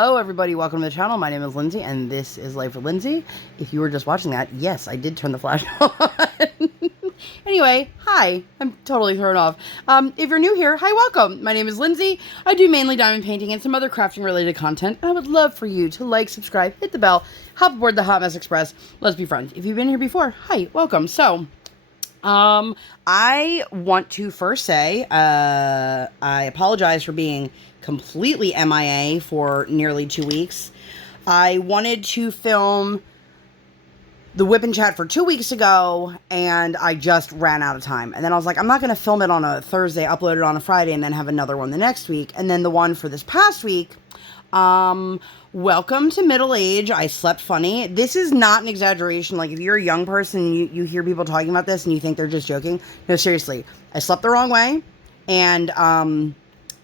Hello everybody, welcome to the channel. My name is Lindsay and this is Life.W.Lindsay. If you were just watching that, yes, I did turn the flash on. Anyway, hi. I'm totally thrown off. If you're new here, hi, welcome. My name is Lindsay. I do mainly diamond painting and some other crafting related content. I would love for you to like, subscribe, hit the bell, hop aboard the Hot Mess Express. Let's be friends. If you've been here before, hi, welcome. So, I want to first say, I apologize for being completely MIA for nearly 2 weeks. I wanted to film the WIP Chat for 2 weeks ago, and I just ran out of time. And then I was like, I'm not going to film it on a Thursday, upload it on a Friday, and then have another one the next week. And then the one for this past week, welcome to middle age. I slept funny. This is not an exaggeration. Like, if you're a young person, you hear people talking about this and you think they're just joking. No, seriously. I slept the wrong way, and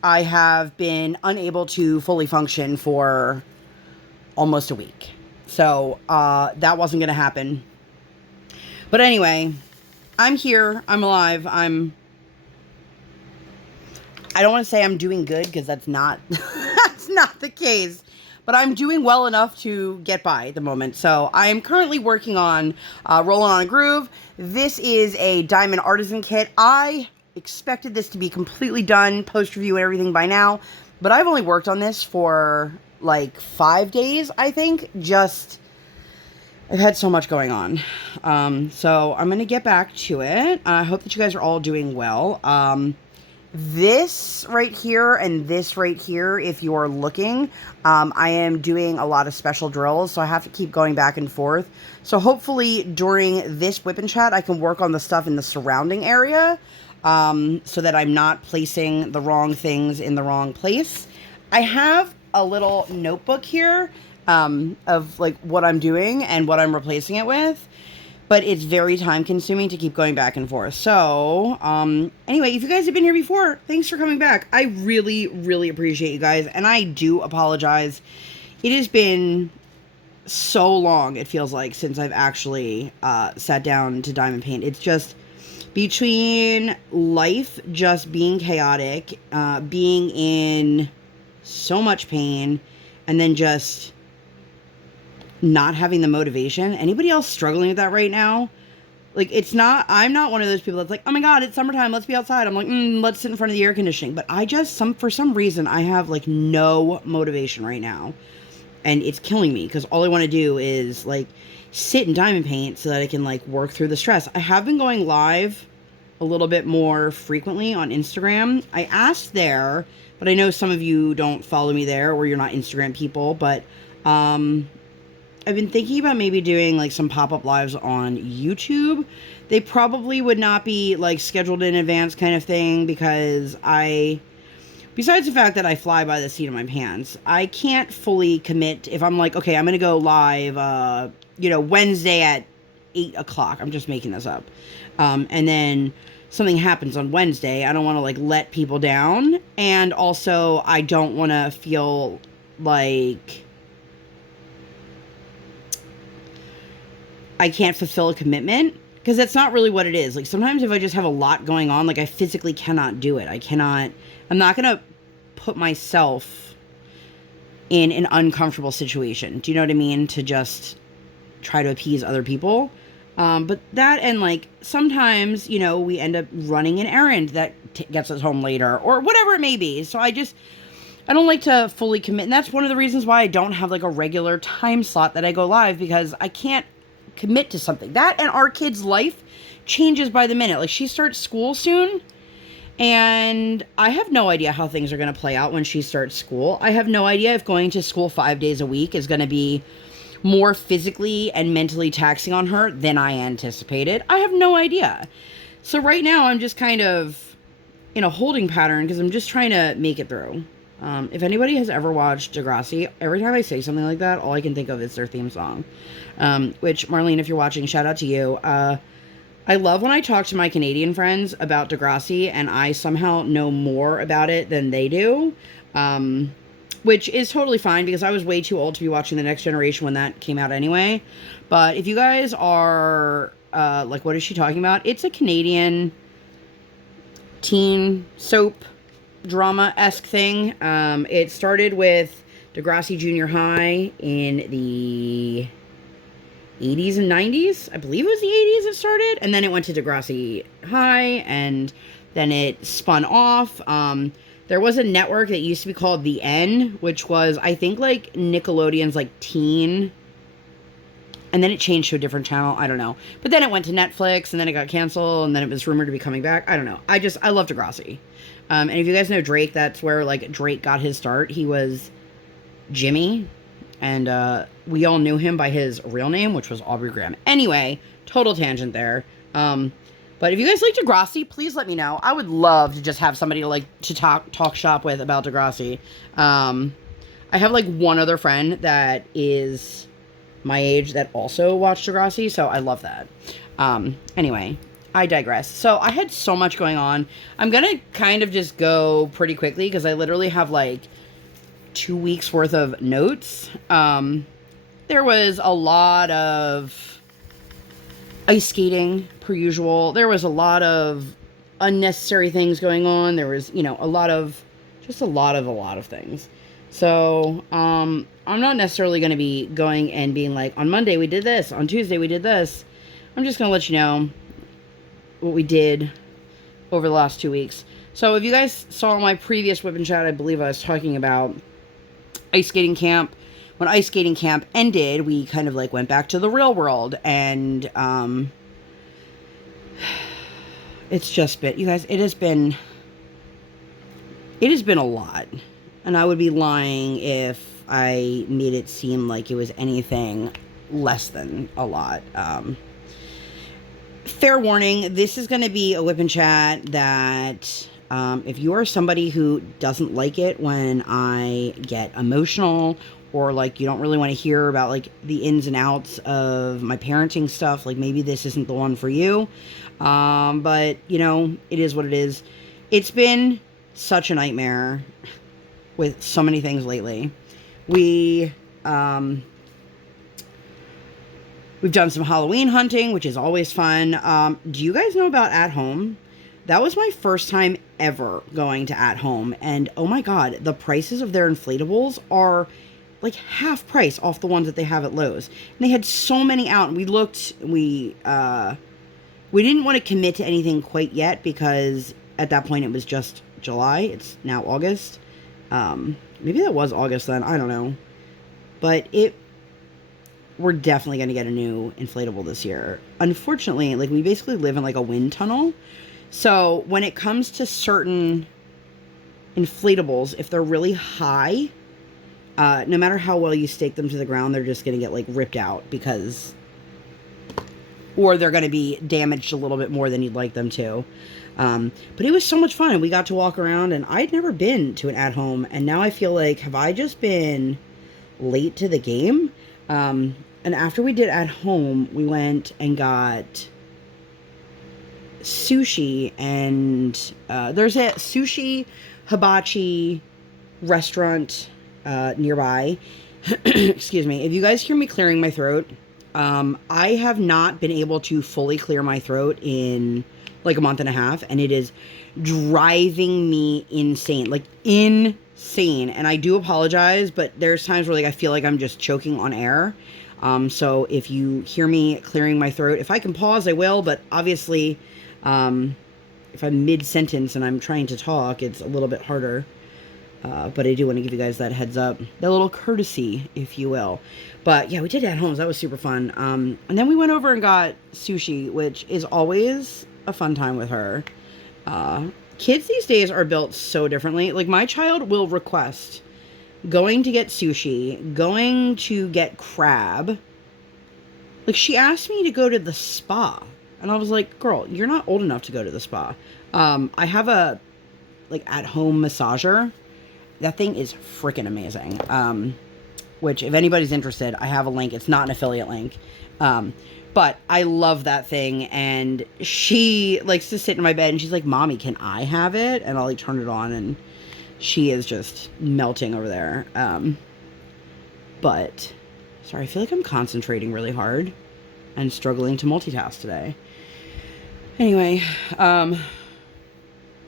I have been unable to fully function for almost a week. So, that wasn't going to happen. But anyway, I'm here. I'm alive. I don't want to say I'm doing good, because that's not, that's not the case. But I'm doing well enough to get by at the moment. So, I am currently working on Rollin On A Groove. This is a diamond artisan kit. I expected this to be completely done, post-review and everything by now. But I've only worked on this for like 5 days, I think. I've had so much going on. So I'm going to get back to it. I hope that you guys are all doing well. This right here and this right here, if you're looking, I am doing a lot of special drills, so I have to keep going back and forth. So hopefully during this WIP Chat, I can work on the stuff in the surrounding area, so that I'm not placing the wrong things in the wrong place. I have a little notebook here of like what I'm doing and what I'm replacing it with, but it's very time consuming to keep going back and forth. So anyway, if you guys have been here before, thanks for coming back. I really, really appreciate you guys, and I do apologize. It has been so long, it feels like, since I've actually sat down to diamond paint. It's just between life just being chaotic, being in so much pain, and then just not having the motivation. Anybody else struggling with that right now? Like, I'm not one of those people that's like, oh my god, it's summertime, let's be outside. I'm like, let's sit in front of the air conditioning. But I just, for some reason, I have like no motivation right now. And it's killing me, because all I want to do is like sit and diamond paint so that I can like work through the stress. I have been going live a little bit more frequently on Instagram. I asked there, but I know some of you don't follow me there, or you're not Instagram people, but I've been thinking about maybe doing like some pop-up lives on YouTube. They probably would not be like scheduled in advance kind of thing, because besides the fact that I fly by the seat of my pants, I can't fully commit. If I'm like, okay, I'm going to go live, Wednesday at 8 o'clock. I'm just making this up. And then something happens on Wednesday. I don't want to like let people down. And also I don't want to feel like I can't fulfill a commitment, because that's not really what it is. Like, sometimes if I just have a lot going on, like, I physically cannot do it. I'm not going to put myself in an uncomfortable situation. Do you know what I mean? To just try to appease other people. But that, and like, sometimes, we end up running an errand that gets us home later, or whatever it may be. So I don't like to fully commit. And that's one of the reasons why I don't have like a regular time slot that I go live, because I can't commit to something. That, and our kid's life changes by the minute. Like, she starts school soon, and I have no idea how things are going to play out when she starts school. I have no idea if going to school 5 days a week is going to be more physically and mentally taxing on her than I anticipated. I have no idea. So right now I'm just kind of in a holding pattern, because I'm just trying to make it through. If anybody has ever watched Degrassi, every time I say something like that, all I can think of is their theme song. Which, Marlene, if you're watching, shout out to you. I love when I talk to my Canadian friends about Degrassi, and I somehow know more about it than they do. Which is totally fine, because I was way too old to be watching The Next Generation when that came out anyway. But if you guys are, like, what is she talking about? It's a Canadian teen soap drama-esque thing. It started with Degrassi Junior High in the 80s and 90s. I believe it was the 80s it started. And then it went to Degrassi High, and then it spun off. There was a network that used to be called The N, which was, I think, like Nickelodeon's like teen. And then it changed to a different channel. I don't know. But then it went to Netflix, and then it got canceled, and then it was rumored to be coming back. I don't know. I love Degrassi. And if you guys know Drake, that's where, like, Drake got his start. He was Jimmy, and we all knew him by his real name, which was Aubrey Graham. Anyway, total tangent there. But if you guys like Degrassi, please let me know. I would love to just have somebody to talk shop with about Degrassi. I have like one other friend that is my age that also watched Degrassi, so I love that. Anyway, I digress. So I had so much going on. I'm gonna kind of just go pretty quickly because I literally have like 2 weeks worth of notes. There was a lot of ice skating per usual. There was a lot of unnecessary things going on. There was, a lot of things. So, I'm not necessarily going to be going and being like, on Monday we did this, on Tuesday we did this. I'm just going to let you know what we did over the last 2 weeks. So, if you guys saw my previous WIP Chat, I believe I was talking about ice skating camp. When ice skating camp ended, we kind of like went back to the real world, and it's just been, you guys, it has been a lot, and I would be lying if I made it seem like it was anything less than a lot. Fair warning, this is going to be a WIP Chat that if you are somebody who doesn't like it when I get emotional, or like you don't really want to hear about like the ins and outs of my parenting stuff, like maybe this isn't the one for you. But it is what it is. It's been such a nightmare with so many things lately. We've done some Halloween hunting, which is always fun. Do you guys know about At Home? That was my first time ever going to At Home, and oh my god, the prices of their inflatables are like half price off the ones that they have at Lowe's. And they had so many out, and we didn't want to commit to anything quite yet because at that point it was just July. It's now August. Maybe that was August then, I don't know. But we're definitely going to get a new inflatable this year. Unfortunately, like we basically live in like a wind tunnel. So when it comes to certain inflatables, if they're really high, no matter how well you stake them to the ground, they're just going to get like ripped out or they're going to be damaged a little bit more than you'd like them to. But it was so much fun. We got to walk around, and I'd never been to an At Home, and now I feel like, have I just been late to the game? And after we did At Home, we went and got sushi, and there's a sushi hibachi restaurant nearby. Excuse me. If you guys hear me clearing my throat, I have not been able to fully clear my throat in like a month and a half, and it is driving me insane, like insane. And I do apologize, but there's times where like I feel like I'm just choking on air. So if you hear me clearing my throat, if I can pause, I will, but obviously, if I'm mid-sentence and I'm trying to talk, it's a little bit harder. But I do want to give you guys that heads up, that little courtesy, if you will. But yeah, we did At Home. That was super fun. And then we went over and got sushi, which is always a fun time with her. Kids these days are built so differently. Like, my child will request going to get sushi, going to get crab. Like, she asked me to go to the spa. And I was like, girl, you're not old enough to go to the spa. I have a, like, at-home massager. That thing is freaking amazing. Which, if anybody's interested, I have a link. It's not an affiliate link. But I love that thing. And she likes to sit in my bed and she's like, Mommy, can I have it? And I'll like turn it on and she is just melting over there. But, sorry, I feel like I'm concentrating really hard and struggling to multitask today. Anyway, but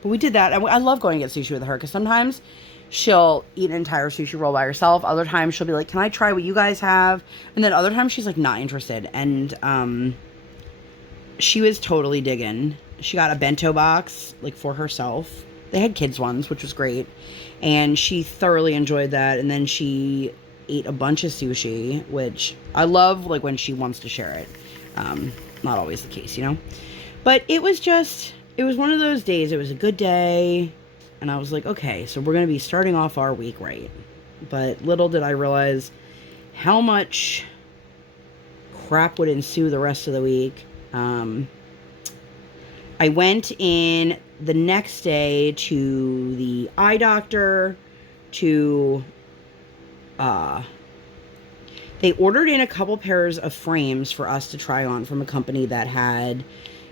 we did that. I love going to get sushi with her because sometimes she'll eat an entire sushi roll by herself. Other times she'll be like, can I try what you guys have? And then other times she's like not interested. And she was totally digging. She got a bento box like for herself. They had kids ones, which was great. And she thoroughly enjoyed that. And then she ate a bunch of sushi, which I love, like when she wants to share it. Not always the case, you know? But it was one of those days. It was a good day. And I was like, okay, so we're going to be starting off our week right. But little did I realize how much crap would ensue the rest of the week. I went in the next day to the eye doctor to, they ordered in a couple pairs of frames for us to try on from a company that had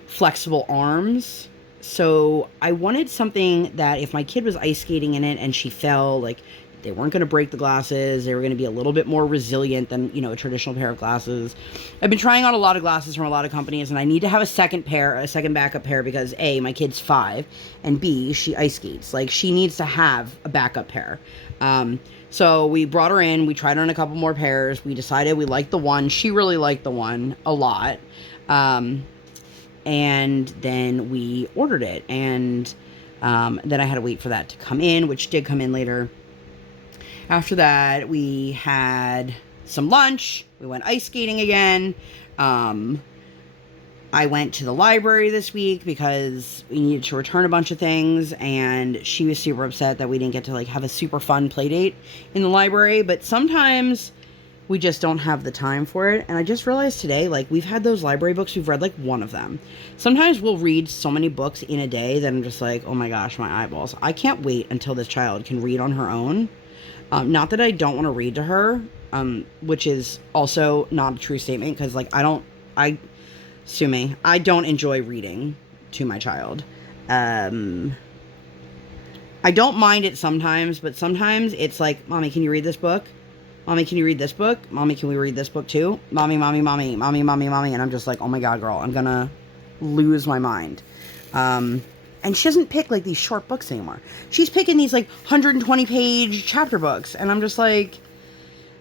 flexible arms. So I wanted something that if my kid was ice skating in it and she fell, like they weren't going to break the glasses. They were going to be a little bit more resilient than, you know, a traditional pair of glasses. I've been trying on a lot of glasses from a lot of companies, and I need to have a second backup pair because A, my kid's 5, and B, she ice skates. Like she needs to have a backup pair. So we brought her in, we tried on a couple more pairs. We decided we liked the one. She really liked the one a lot. And then we ordered it, and then I had to wait for that to come in, which did come in later. After that, we had some lunch. We went ice skating again. I went to the library this week because we needed to return a bunch of things, and she was super upset that we didn't get to like have a super fun play date in the library. But sometimes we just don't have the time for it. And I just realized today, like, we've had those library books, we've read like one of them. Sometimes we'll read so many books in a day that I'm just like, oh my gosh, my eyeballs. I can't wait until this child can read on her own. Not that I don't want to read to her, which is also not a true statement, because like sue me, I don't enjoy reading to my child. I don't mind it sometimes, but sometimes it's like, Mommy, can you read this book? Mommy, can you read this book? Mommy, can we read this book too? Mommy, mommy, mommy, mommy, mommy, mommy. And I'm just like, oh my God, girl, I'm gonna lose my mind. And she doesn't pick like these short books anymore. She's picking these like 120 page chapter books. And I'm just like,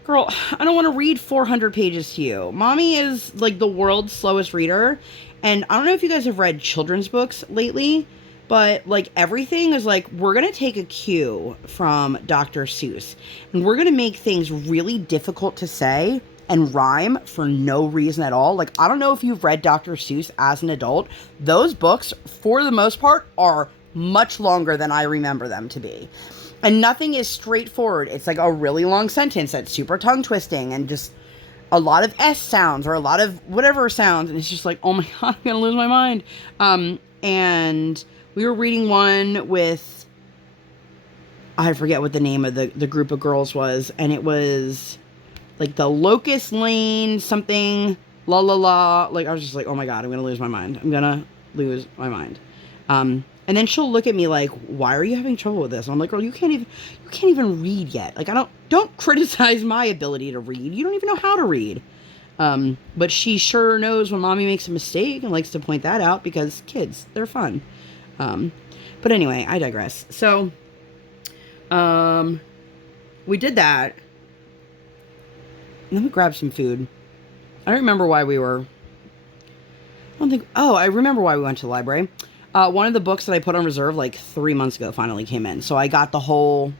girl, I don't want to read 400 pages to you. Mommy is like the world's slowest reader. And I don't know if you guys have read children's books lately, but like everything is like, we're going to take a cue from Dr. Seuss, and we're going to make things really difficult to say and rhyme for no reason at all. Like, I don't know if you've read Dr. Seuss as an adult. Those books, for the most part, are much longer than I remember them to be. And nothing is straightforward. It's like a really long sentence that's super tongue twisting and just a lot of S sounds or a lot of whatever sounds. And it's just like, oh my God, I'm going to lose my mind. And we were reading one with, I forget what the name of the group of girls was. And it was like the Locust Lane something, la la la. Like, I was just like, oh my God, I'm going to lose my mind. I'm going to lose my mind. And then she'll look at me like, why are you having trouble with this? And I'm like, girl, you can't even read yet. Like, don't criticize my ability to read. You don't even know how to read. But she sure knows when Mommy makes a mistake and likes to point that out because kids, they're fun. But anyway, I digress. So, we did that. Let me grab some food. I don't remember why we were, I remember why we went to the library. One of the books that I put on reserve like 3 months ago finally came in. So I got the whole,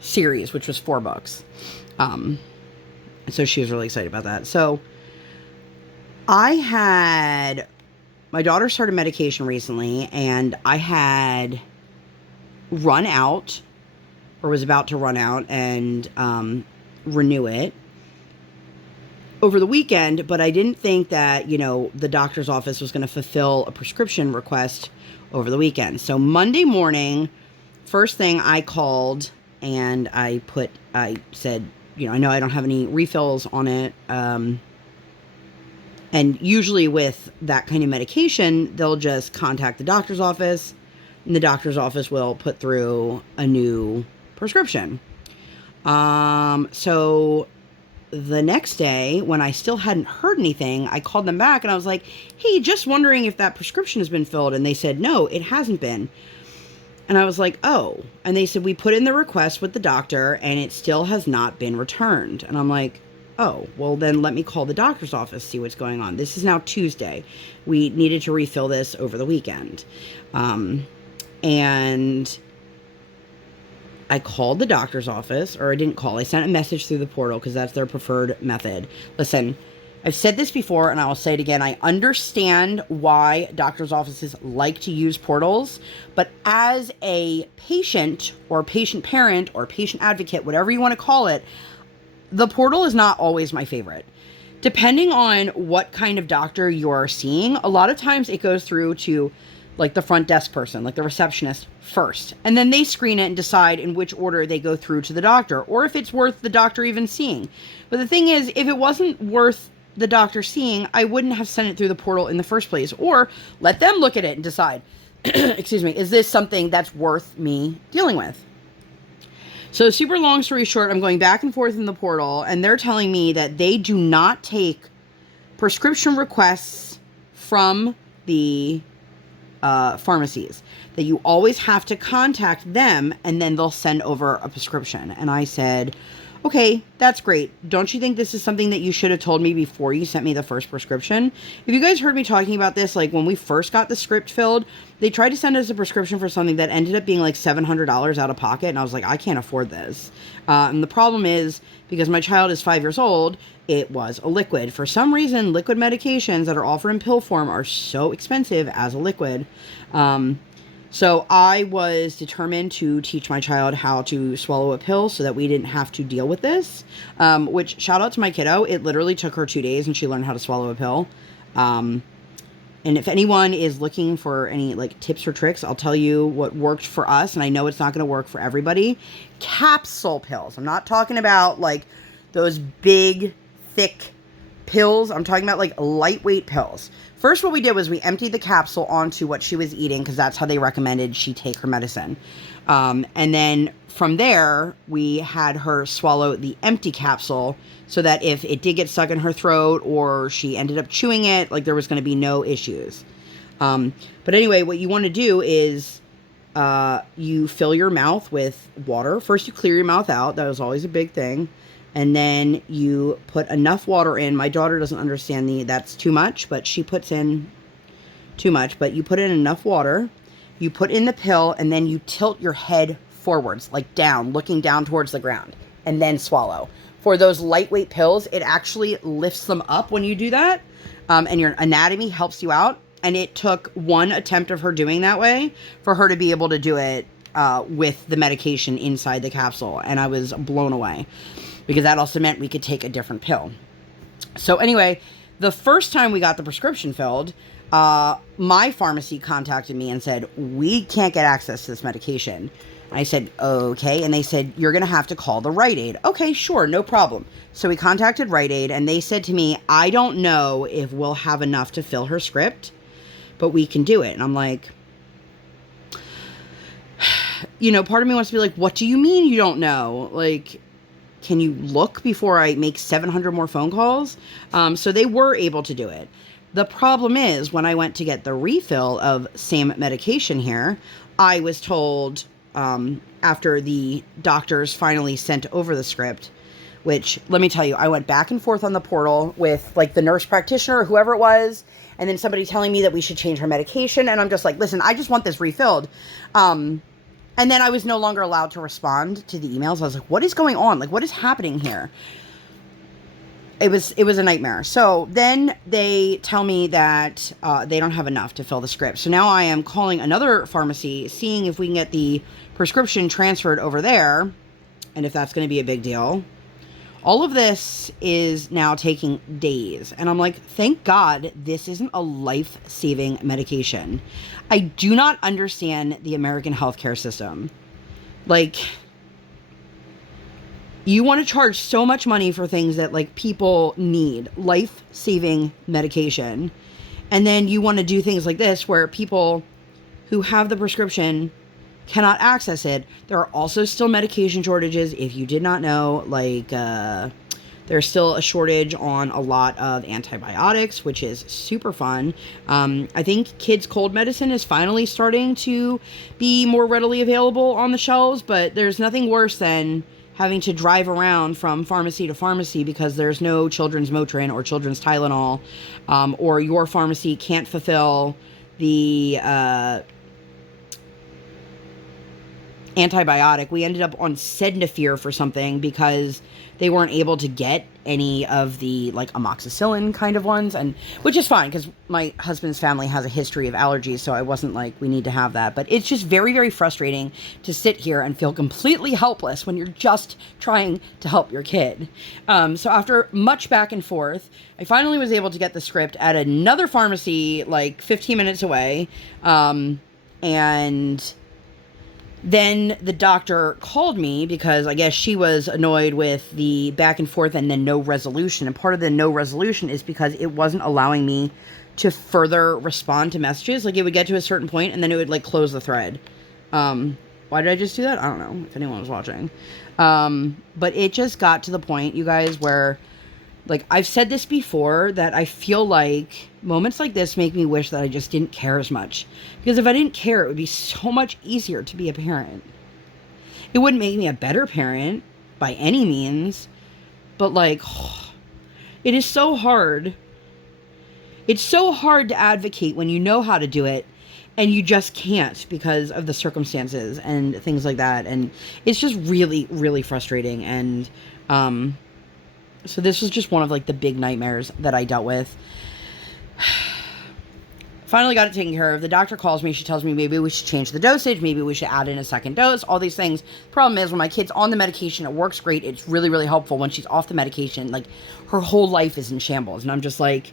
series, which was 4 books. So she was really excited about that. So my daughter started medication recently, and I had run out, or was about to run out and, renew it over the weekend, but I didn't think that, the doctor's office was going to fulfill a prescription request over the weekend. So Monday morning, first thing I called and I said, I know I don't have any refills on it. And usually with that kind of medication, they'll just contact the doctor's office, and the doctor's office will put through a new prescription. So the next day, when I still hadn't heard anything, I called them back and I was like, hey, just wondering if that prescription has been filled. And they said, no, it hasn't been. And I was like, oh. And they said, we put in the request with the doctor and it still has not been returned. And I'm like, oh, well then let me call the doctor's office, see what's going on. This is now Tuesday. We needed to refill this over the weekend. And I called the doctor's office, or I didn't call. I sent a message through the portal because that's their preferred method. Listen, I've said this before and I will say it again. I understand why doctor's offices like to use portals, but as a patient or patient parent or patient advocate, whatever you want to call it, the portal is not always my favorite. Depending on what kind of doctor you're seeing, a lot of times it goes through to like the front desk person, like the receptionist first. And then they screen it and decide in which order they go through to the doctor, or if it's worth the doctor even seeing. But the thing is, if it wasn't worth the doctor seeing, I wouldn't have sent it through the portal in the first place, or let them look at it and decide, excuse me, is this something that's worth me dealing with? So super long story short, I'm going back and forth in the portal and they're telling me that they do not take prescription requests from the pharmacies, that you always have to contact them and then they'll send over a prescription. And I said, okay, that's great. Don't you think this is something that you should have told me before you sent me the first prescription? If you guys heard me talking about this, like when we first got the script filled, they tried to send us a prescription for something that ended up being like $700 out of pocket. And I was like, I can't afford this. And the problem is, because my child is 5 years old, it was a liquid. For some reason, liquid medications that are offered in pill form are so expensive as a liquid. So I was determined to teach my child how to swallow a pill so that we didn't have to deal with this, which shout out to my kiddo. It literally took her 2 days and she learned how to swallow a pill. And if anyone is looking for any like tips or tricks, I'll tell you what worked for us. And I know it's not going to work for everybody. Capsule pills. I'm not talking about like those big, thick pills. I'm talking about like lightweight pills. First, what we did was we emptied the capsule onto what she was eating because that's how they recommended she take her medicine. And then from there, we had her swallow the empty capsule so that if it did get stuck in her throat or she ended up chewing it, like there was going to be no issues. But anyway, what you want to do is you fill your mouth with water. First, you clear your mouth out. That was always a big thing. And then you put enough water in. My daughter doesn't understand that's too much, but she puts in too much. But you put in enough water, you put in the pill, and then you tilt your head forwards, like down, looking down towards the ground, and then swallow. For those lightweight pills, it actually lifts them up when you do that, and your anatomy helps you out. And it took one attempt of her doing that way for her to be able to do it with the medication inside the capsule. And I was blown away, because that also meant we could take a different pill. So anyway, the first time we got the prescription filled, my pharmacy contacted me and said, we can't get access to this medication. I said, okay. And they said, you're going to have to call the Rite Aid. Okay, sure, no problem. So we contacted Rite Aid and they said to me, I don't know if we'll have enough to fill her script, but we can do it. And I'm like, you know, part of me wants to be like, what do you mean you don't know? Like, can you look before I make 700 more phone calls? So they were able to do it. The problem is, when I went to get the refill of same medication here, I was told, after the doctors finally sent over the script, which, let me tell you, I went back and forth on the portal with like the nurse practitioner or whoever it was, and then somebody telling me that we should change her medication. And I'm just like, listen, I just want this refilled. And then I was no longer allowed to respond to the emails. I was like, what is going on? Like, what is happening here? It was a nightmare. So then they tell me that they don't have enough to fill the script. So now I am calling another pharmacy, seeing if we can get the prescription transferred over there, and if that's going to be a big deal. All of this is now taking days. And I'm like, thank God this isn't a life-saving medication. I do not understand the American healthcare system. Like, you want to charge so much money for things that like people need, life-saving medication. And then you want to do things like this where people who have the prescription cannot access it. There are also still medication shortages, if you did not know, like There's still a shortage on a lot of antibiotics, which is super fun. I think kids' cold medicine is finally starting to be more readily available on the shelves, but there's nothing worse than having to drive around from pharmacy to pharmacy because there's no children's Motrin or children's Tylenol, or your pharmacy can't fulfill the antibiotic. We ended up on Sednafir for something because they weren't able to get any of the like amoxicillin kind of ones, and which is fine because my husband's family has a history of allergies, so I wasn't like we need to have that. But it's just very, very frustrating to sit here and feel completely helpless when you're just trying to help your kid. So after much back and forth, I finally was able to get the script at another pharmacy like 15 minutes away, and then the doctor called me because I guess she was annoyed with the back and forth and then no resolution. And part of the no resolution is because it wasn't allowing me to further respond to messages. Like, it would get to a certain point and then it would, like, close the thread. Why did I just do that? I don't know if anyone was watching. But it just got to the point, you guys, where, like, I've said this before, that I feel like moments like this make me wish that I just didn't care as much. Because if I didn't care, it would be so much easier to be a parent. It wouldn't make me a better parent by any means, but like, it is so hard. It's so hard to advocate when you know how to do it and you just can't because of the circumstances and things like that. And it's just really, really frustrating. And, so this was just one of like the big nightmares that I dealt with. Finally got it taken care of. The doctor calls me. She tells me maybe we should change the dosage. Maybe we should add in a second dose. All these things. Problem is, when my kid's on the medication, it works great. It's really, really helpful. When she's off the medication, like, her whole life is in shambles. And I'm just like,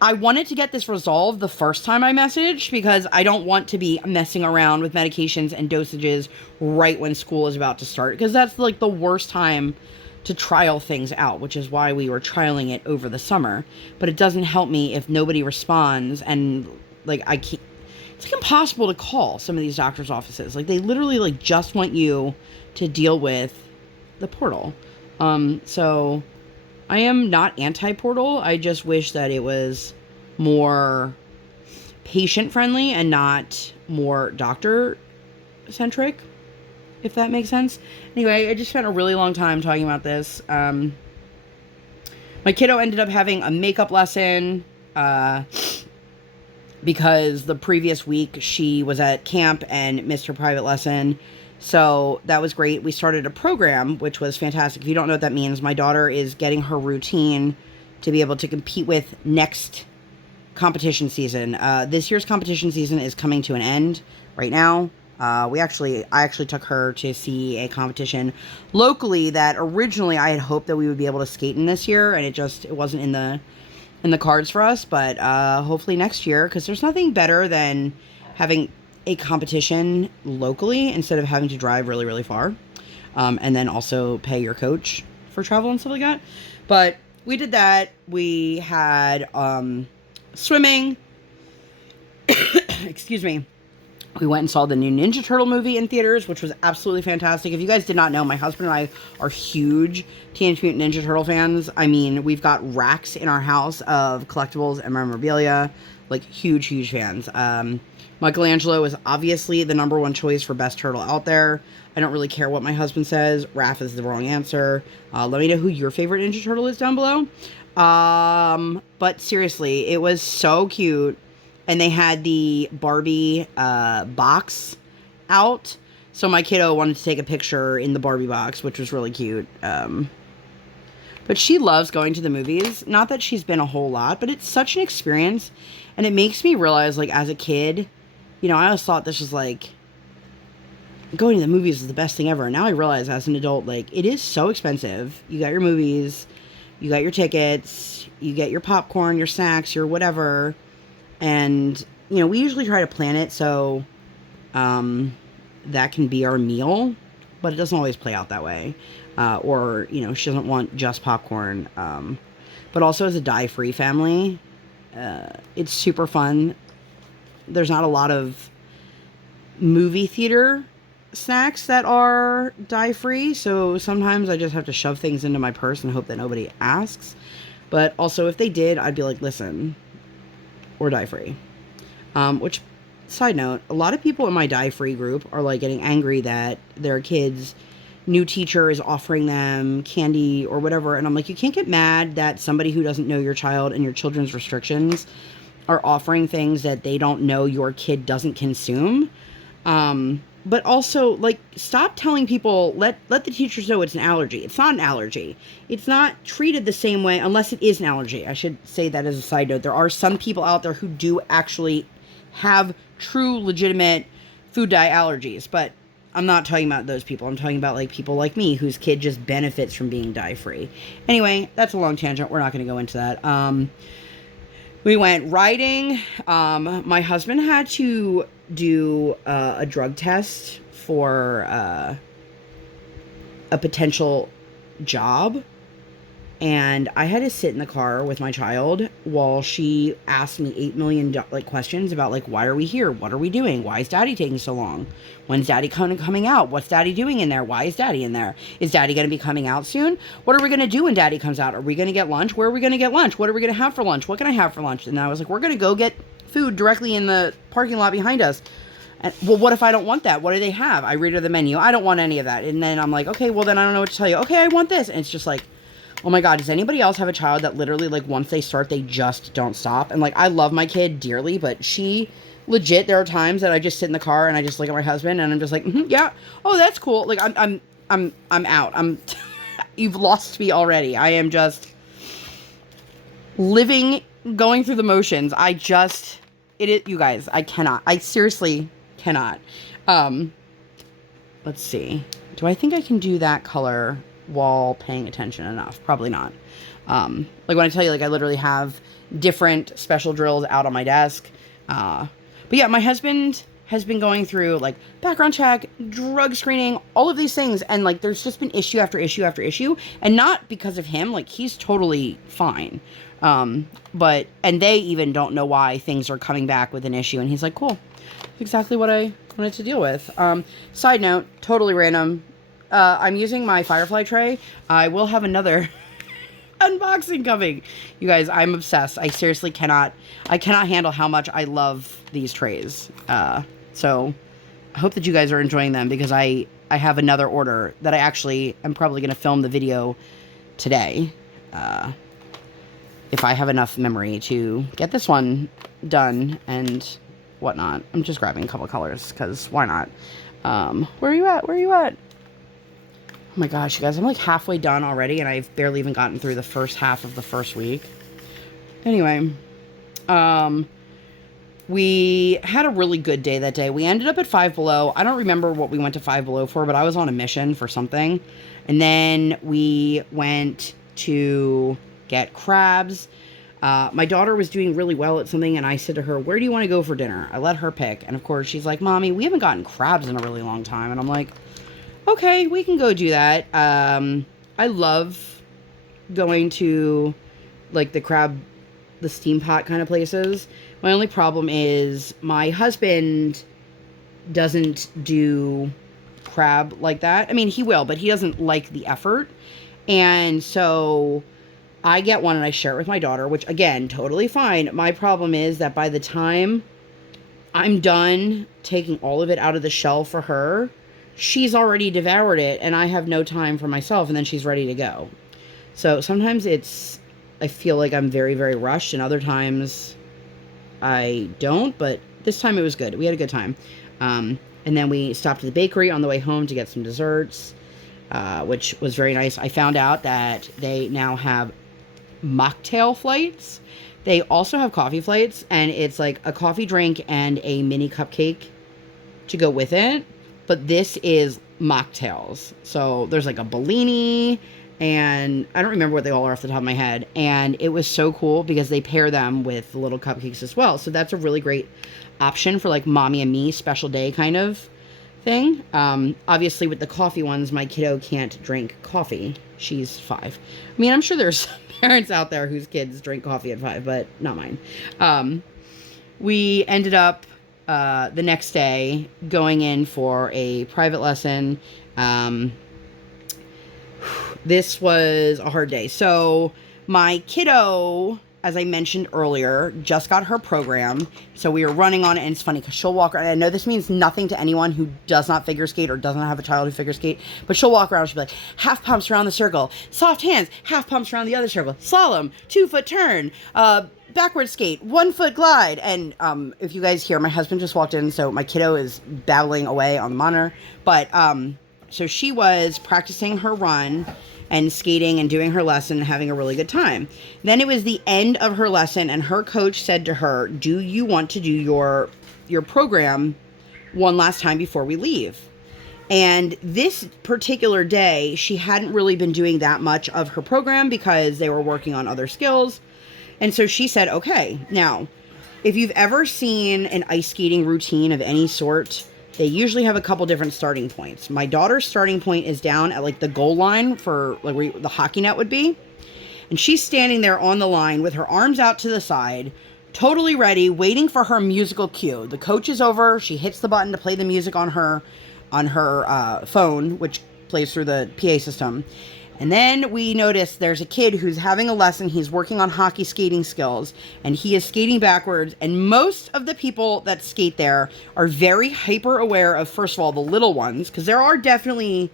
I wanted to get this resolved the first time I messaged because I don't want to be messing around with medications and dosages right when school is about to start. Because that's like the worst time to trial things out, which is why we were trialing it over the summer. But it doesn't help me if nobody responds, and like I can't, it's like impossible to call some of these doctors' offices. Like, they literally like just want you to deal with the portal. So I am not anti-portal. I just wish that it was more patient friendly and not more doctor centric, if that makes sense. Anyway, I just spent a really long time talking about this. My kiddo ended up having a makeup lesson because the previous week she was at camp and missed her private lesson. So that was great. We started a program, which was fantastic. If you don't know what that means, my daughter is getting her routine to be able to compete with next competition season. This year's competition season is coming to an end right now. I actually took her to see a competition locally that originally I had hoped that we would be able to skate in this year, and it wasn't in the cards for us, but hopefully next year, because there's nothing better than having a competition locally instead of having to drive really, really far, and then also pay your coach for travel and stuff like that. But we did that. We had swimming. Excuse me. We went and saw the new Ninja Turtle movie in theaters, which was absolutely fantastic. If you guys did not know, my husband and I are huge Teenage Mutant Ninja Turtle fans. I mean, we've got racks in our house of collectibles and memorabilia. Like, huge, huge fans. Michelangelo is obviously the #1 choice for best turtle out there. I don't really care what my husband says. Raph is the wrong answer. Let me know who your favorite Ninja Turtle is down below. But seriously, it was so cute. And they had the Barbie box out. So my kiddo wanted to take a picture in the Barbie box, which was really cute. But she loves going to the movies. Not that she's been a whole lot, but it's such an experience. And it makes me realize, like, as a kid, you know, I always thought this was, like, going to the movies is the best thing ever. And now I realize as an adult, like, it is so expensive. You got your movies, you got your tickets, you get your popcorn, your snacks, your whatever. And, you know, we usually try to plan it so that can be our meal, but it doesn't always play out that way. Or, you know, she doesn't want just popcorn. But also as a dye-free family, it's super fun. There's not a lot of movie theater snacks that are dye-free, so sometimes I just have to shove things into my purse and hope that nobody asks. But also, if they did, I'd be like, listen, we're dye-free. Which, side note, a lot of people in my dye-free group are, like, getting angry that their kids' new teacher is offering them candy or whatever, and I'm like, you can't get mad that somebody who doesn't know your child and your children's restrictions are offering things that they don't know your kid doesn't consume. But also, like, stop telling people, let the teachers know it's an allergy. It's not an allergy. It's not treated the same way unless it is an allergy. I should say that as a side note. There are some people out there who do actually have true, legitimate food dye allergies, but I'm not talking about those people. I'm talking about, like, people like me whose kid just benefits from being dye-free. Anyway, that's a long tangent. We're not going to go into that. We went riding. My husband had to do a drug test for a potential job, and I had to sit in the car with my child while she asked me 8 million questions about, like, why are we here? What are we doing? Why is Daddy taking so long? When's Daddy coming out? What's Daddy doing in there? Why is Daddy in there? Is Daddy going to be coming out soon? What are we going to do when Daddy comes out? Are we going to get lunch? Where are we going to get lunch? What are we going to have for lunch? What can I have for lunch? And I was like, we're going to go get food directly in the parking lot behind us. And, well, what if I don't want that? What do they have? I read her the menu. I don't want any of that. And then I'm like, okay, well, then I don't know what to tell you. Okay, I want this. And it's just like, oh my God, does anybody else have a child that literally, like, once they start, they just don't stop? And, like, I love my kid dearly, but she legit, there are times that I just sit in the car and I just look at my husband and I'm just like, yeah, oh, that's cool. Like, I'm out. You've lost me already. I am just living, going through the motions. You guys, I cannot. I seriously cannot. Let's see. Do I think I can do that color while paying attention enough? Probably not. Like, when I tell you, like, I literally have different special drills out on my desk. But yeah, my husband has been going through, like, background check, drug screening, all of these things. And, like, there's just been issue after issue after issue. And not because of him. Like, he's totally fine. And they even don't know why things are coming back with an issue. And he's like, cool. Exactly what I wanted to deal with. Side note, totally random. I'm using my Firefly tray. I will have another unboxing coming. You guys, I'm obsessed. I seriously cannot handle how much I love these trays. So I hope that you guys are enjoying them, because I have another order that I actually am probably going to film the video today. If I have enough memory to get this one done and whatnot. I'm just grabbing a couple of colors, because why not? Where are you at? Where are you at? Oh my gosh, you guys, I'm like halfway done already, and I've barely even gotten through the first half of the first week. Anyway, we had a really good day that day. We ended up at Five Below. I don't remember what we went to Five Below for, but I was on a mission for something. And then we went to get crabs. My daughter was doing really well at something, and I said to her, where do you want to go for dinner? I let her pick. And of course, she's like, Mommy, we haven't gotten crabs in a really long time. And I'm like, okay, we can go do that. I love going to, like, the steam pot kind of places. My only problem is my husband doesn't do crab like that. I mean, he will, but he doesn't like the effort. And so I get one and I share it with my daughter, which, again, totally fine. My problem is that by the time I'm done taking all of it out of the shell for her, she's already devoured it, and I have no time for myself, and then she's ready to go. So sometimes I feel like I'm very, very rushed, and other times I don't, but this time it was good. We had a good time. And then we stopped at the bakery on the way home to get some desserts, which was very nice. I found out that they now have mocktail flights. They also have coffee flights, and it's like a coffee drink and a mini cupcake to go with it. But this is mocktails. So there's like a Bellini, and I don't remember what they all are off the top of my head. And it was so cool because they pair them with the little cupcakes as well. So that's a really great option for, like, mommy and me special day kind of thing. Obviously with the coffee ones, my kiddo can't drink coffee. She's 5. I mean, I'm sure there's parents out there whose kids drink coffee at 5, but not mine. We ended up the next day, going in for a private lesson. This was a hard day. So my kiddo, as I mentioned earlier, just got her program. So we were running on it, and it's funny because she'll walk around. I know this means nothing to anyone who does not figure skate or doesn't have a child who figure skate, but she'll walk around and she'll be like, half pumps around the circle, soft hands, half pumps around the other circle, slalom, 2-foot turn, backward skate, 1-foot glide. And if you guys hear, my husband just walked in, so my kiddo is babbling away on the monitor. But so she was practicing her run and skating and doing her lesson and having a really good time. Then it was the end of her lesson, and her coach said to her, do you want to do your program one last time before we leave? And this particular day, she hadn't really been doing that much of her program because they were working on other skills. And so she said, okay. Now, if you've ever seen an ice skating routine of any sort, they usually have a couple different starting points. My daughter's starting point is down at like the goal line for like where the hockey net would be. And she's standing there on the line with her arms out to the side, totally ready, waiting for her musical cue. The coach is over. She hits the button to play the music on her phone, which plays through the PA system. And then we notice there's a kid who's having a lesson. He's working on hockey skating skills, and he is skating backwards. And most of the people that skate there are very hyper aware of, first of all, the little ones, because there are definitely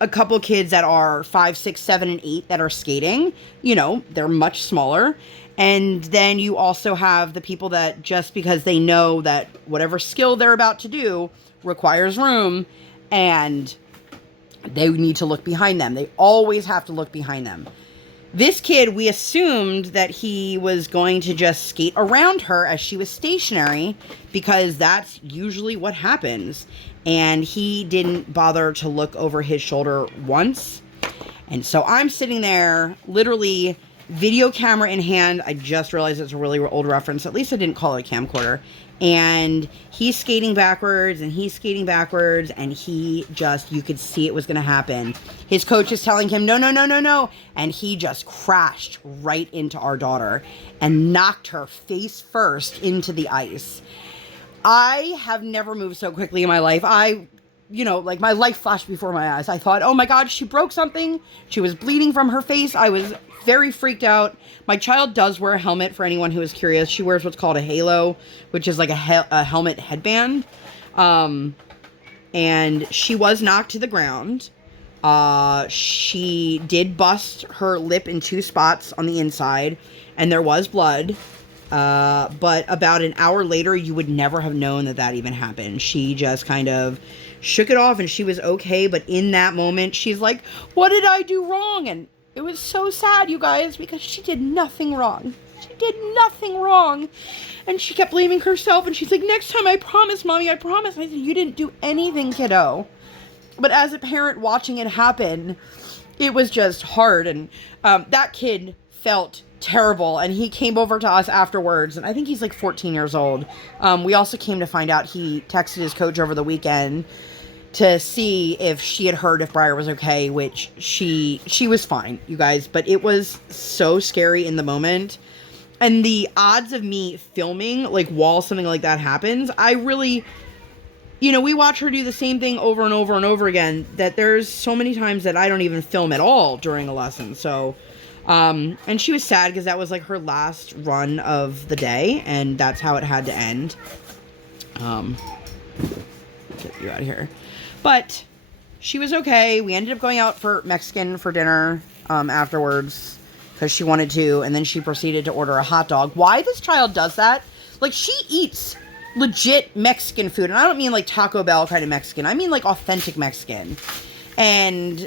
a couple kids that are 5, 6, 7, and 8 that are skating. You know, they're much smaller. And then you also have the people that just because they know that whatever skill they're about to do requires room, and they need to look behind them. They always have to look behind them. This kid, we assumed that he was going to just skate around her as she was stationary, because that's usually what happens. And he didn't bother to look over his shoulder once. And so I'm sitting there, literally video camera in hand. I just realized it's a really old reference. At least I didn't call it a camcorder. And he's skating backwards, and he's skating backwards, and he just, you could see it was going to happen. His coach is telling him, no, no, no, no, no. And he just crashed right into our daughter and knocked her face first into the ice. I have never moved so quickly in my life. Like my life flashed before my eyes. I thought, oh my God, she broke something. She was bleeding from her face. I was very freaked out. My child does wear a helmet, for anyone who is curious. She wears what's called a halo, which is like a helmet headband. And she was knocked to the ground. She did bust her lip in 2 spots on the inside, and there was blood. But about an hour later, you would never have known that even happened. She just kind of shook it off, and she was okay. But in that moment, she's like, what did I do wrong? And it was so sad, you guys, because she did nothing wrong. She did nothing wrong. And she kept blaming herself, and she's like, next time, I promise, Mommy, I promise. I said, you didn't do anything, kiddo. But as a parent watching it happen, it was just hard. And that kid felt terrible, and he came over to us afterwards, and I think he's like 14 years old. We also came to find out he texted his coach over the weekend to see if she had heard if Briar was okay, which she was fine, you guys, but it was so scary in the moment. And the odds of me filming, like, while something like that happens, I really, we watch her do the same thing over and over and over again, that there's so many times that I don't even film at all during a lesson. So, and she was sad because that was like her last run of the day, and that's how it had to end. Get you out of here. But she was okay. We ended up going out for Mexican for dinner afterwards because she wanted to, and then she proceeded to order a hot dog. Why this child does that? Like, she eats legit Mexican food, and I don't mean like Taco Bell kind of Mexican. I mean like authentic Mexican. And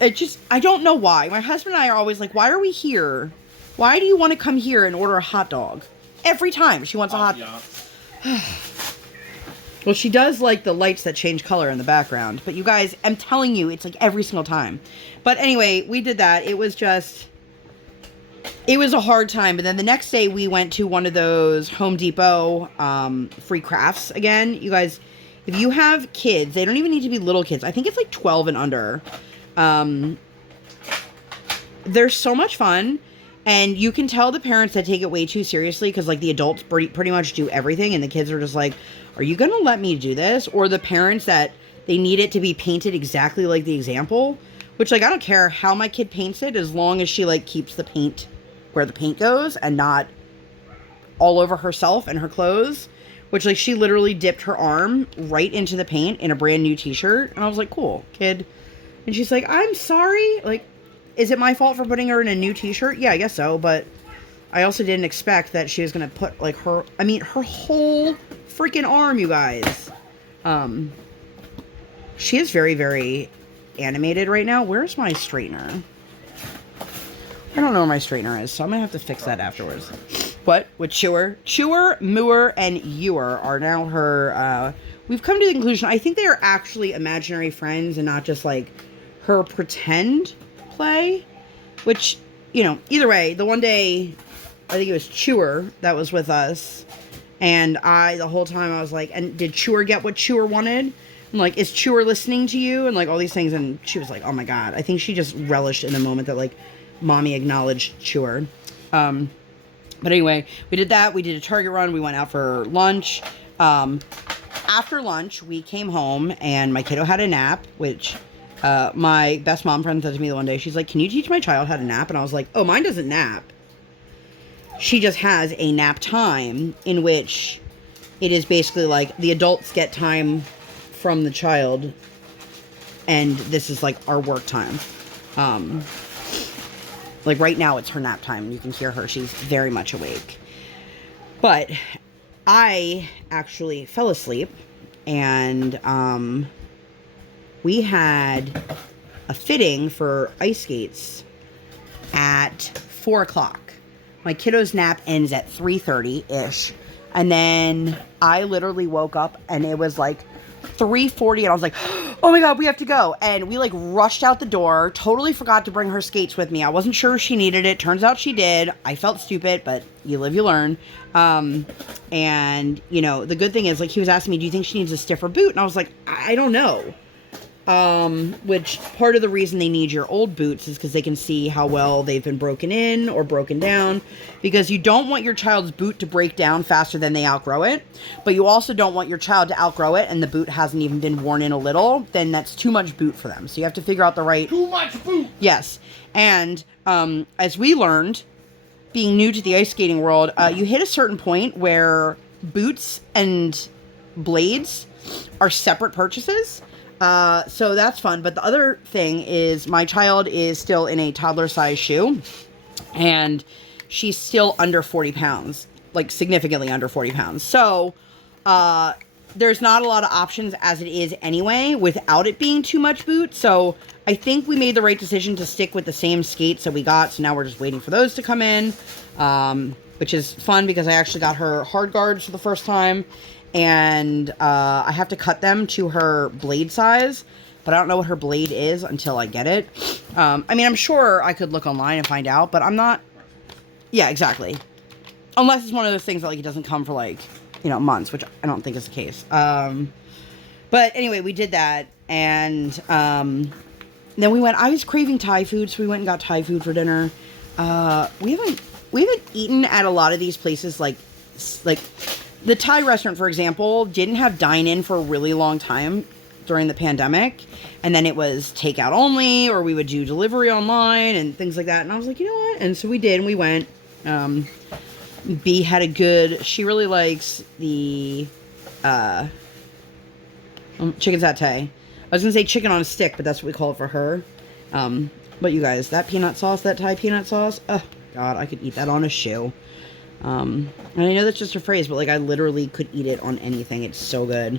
it just, I don't know why. My husband and I are always like, why are we here? Why do you want to come here and order a hot dog? Every time she wants a hot dog. Well, she does like the lights that change color in the background. But you guys, I'm telling you, it's like every single time. But anyway, we did that. It was a hard time. But then the next day we went to one of those Home Depot free crafts again. You guys, if you have kids, they don't even need to be little kids. I think it's like 12 and under. They're so much fun. And you can tell the parents that take it way too seriously because, like, the adults pretty much do everything, and the kids are just like, are you going to let me do this? Or the parents that they need it to be painted exactly like the example, which, like, I don't care how my kid paints it as long as she, like, keeps the paint where the paint goes and not all over herself and her clothes, which, like, she literally dipped her arm right into the paint in a brand new t-shirt. And I was like, cool, kid. And she's like, I'm sorry. Like, is it my fault for putting her in a new t-shirt? Yeah, I guess so. But I also didn't expect that she was going to put, like, her whole freaking arm, you guys. She is very, very animated right now. Where's my straightener? I don't know where my straightener is, so I'm going to have to fix that afterwards. But with Chewer, Mooer, and Ewer are now her, we've come to the conclusion, I think they are actually imaginary friends and not just, like, her pretend play. Which, you know, either way, the one day, I think it was Chewer that was with us. And the whole time I was like, and did Chewer get what Chewer wanted? I'm like, is Chewer listening to you? And, like, all these things. And she was like, oh my God. I think she just relished in the moment that, like, mommy acknowledged Chewer. But anyway, we did that. We did a Target run. We went out for lunch. After lunch, we came home, and my kiddo had a nap, which my best mom friend said to me the one day. She's like, can you teach my child how to nap? And I was like, oh, mine doesn't nap. She just has a nap time in which it is basically like the adults get time from the child, and this is like our work time. Like right now it's her nap time. You can hear her. She's very much awake. But I actually fell asleep, and we had a fitting for ice skates at 4 o'clock. My kiddo's nap ends at 3:30-ish. And then I literally woke up and it was like 3:40, and I was like, oh my God, we have to go. And we like rushed out the door, totally forgot to bring her skates with me. I wasn't sure she needed it. Turns out she did. I felt stupid, but you live, you learn. And you know, the good thing is, like, he was asking me, do you think she needs a stiffer boot? And I was like, I don't know. Which part of the reason they need your old boots is because they can see how well they've been broken in or broken down, because you don't want your child's boot to break down faster than they outgrow it, but you also don't want your child to outgrow it and the boot hasn't even been worn in a little. Then that's too much boot for them. So you have to figure out the right... Too much boot! Yes. And as we learned, being new to the ice skating world, you hit a certain point where boots and blades are separate purchases. So that's fun. But the other thing is, my child is still in a toddler size shoe, and she's still under 40 pounds, like significantly under 40 pounds. So, there's not a lot of options as it is anyway, without it being too much boot. So I think we made the right decision to stick with the same skates that we got. So now we're just waiting for those to come in, which is fun because I actually got her hard guards for the first time. And I have to cut them to her blade size, but I don't know what her blade is until I get it. I mean, I'm sure I could look online and find out, but I'm not... Yeah, exactly. Unless it's one of those things that, like, it doesn't come for, like, you know, months, which I don't think is the case. But anyway, we did that, and then we went... I was craving Thai food, so we went and got Thai food for dinner. We haven't eaten at a lot of these places, like... The Thai restaurant, for example, didn't have dine-in for a really long time during the pandemic. And then it was takeout only, or we would do delivery online and things like that. And I was like, you know what? And so we did, and we went. B had a good... She really likes the chicken satay. I was going to say chicken on a stick, but that's what we call it for her. But you guys, that peanut sauce, that Thai peanut sauce, oh, God, I could eat that on a shoe. And I know that's just a phrase, but, like, I literally could eat it on anything. It's so good.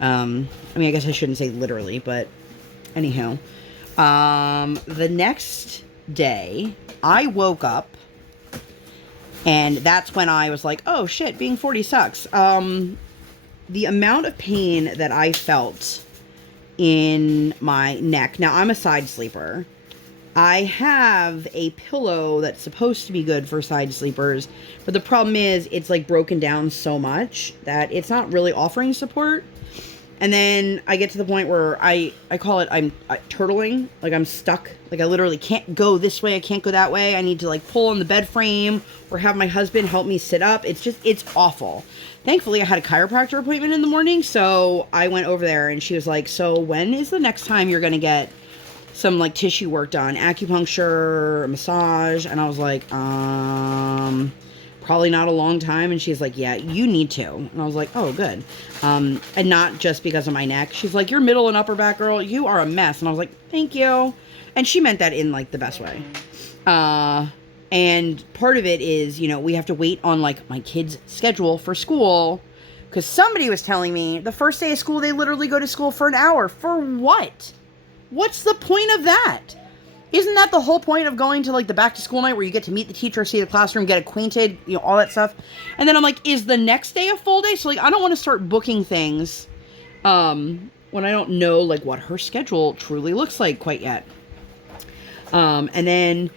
I mean, I guess I shouldn't say literally, but anyhow. The next day, I woke up, and that's when I was like, oh, shit, being 40 sucks. The amount of pain that I felt in my neck. Now, I'm a side sleeper. I have a pillow that's supposed to be good for side sleepers, but the problem is it's like broken down so much that it's not really offering support. And then I get to the point where I call it, I'm turtling. Like, I'm stuck. Like, I literally can't go this way. I can't go that way. I need to, like, pull on the bed frame or have my husband help me sit up. It's just, it's awful. Thankfully, I had a chiropractor appointment in the morning, so I went over there, and she was like, so when is the next time you're going to get some, like, tissue work done? Acupuncture, massage? And I was like, probably not a long time. And she's like, yeah, you need to. And I was like, oh, good. And not just because of my neck. She's like, your middle and upper back, girl, you are a mess. And I was like, thank you. And she meant that in, like, the best way. And part of it is, you know, we have to wait on, like, my kid's schedule for school. Because somebody was telling me the first day of school, they literally go to school for an hour. For what? What's the point of that? Isn't that the whole point of going to, like, the back to school night where you get to meet the teacher, see the classroom, get acquainted, you know, all that stuff? And then I'm like, is the next day a full day? So, like, I don't want to start booking things when I don't know, like, what her schedule truly looks like quite yet. And then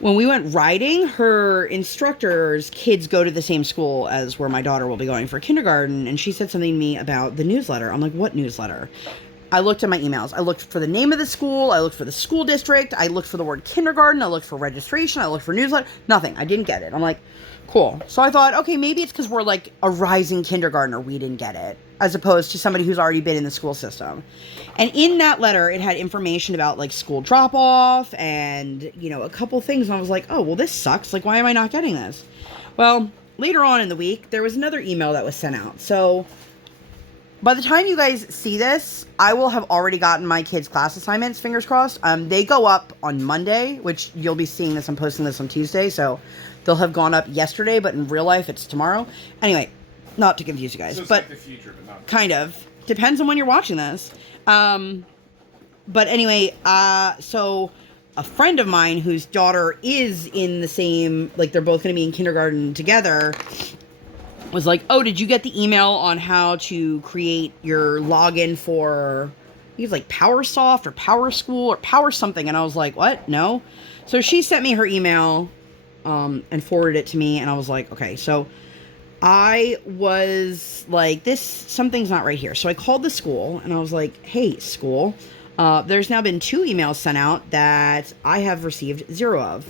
when we went riding, her instructor's kids go to the same school as where my daughter will be going for kindergarten. And she said something to me about the newsletter. I'm like, what newsletter? I looked at my emails. I looked for the name of the school. I looked for the school district. I looked for the word kindergarten. I looked for registration. I looked for newsletter. Nothing. I didn't get it. I'm like, cool. So I thought, okay, maybe it's because we're like a rising kindergartner. We didn't get it. As opposed to somebody who's already been in the school system. And in that letter, it had information about like school drop off and, you know, a couple things. And I was like, oh, well, this sucks. Like, why am I not getting this? Well, later on in the week, there was another email that was sent out. So by the time you guys see this, I will have already gotten my kids' class assignments, fingers crossed. They go up on Monday, which you'll be seeing this. I'm posting this on Tuesday, so they'll have gone up yesterday, but in real life, it's tomorrow. Anyway, not to confuse you guys, so it's but like the future, but not kind of. Depends on when you're watching this. But anyway, so a friend of mine whose daughter is in the same, like they're both going to be in kindergarten together, was like, oh, did you get the email on how to create your login for, I think it's like PowerSoft or Power School or Power something? And I was like, what? No. So she sent me her email and forwarded it to me. And I was like, okay. So I was like, something's not right here. So I called the school and I was like, hey, school, there's now been 2 emails sent out that I have received 0 of.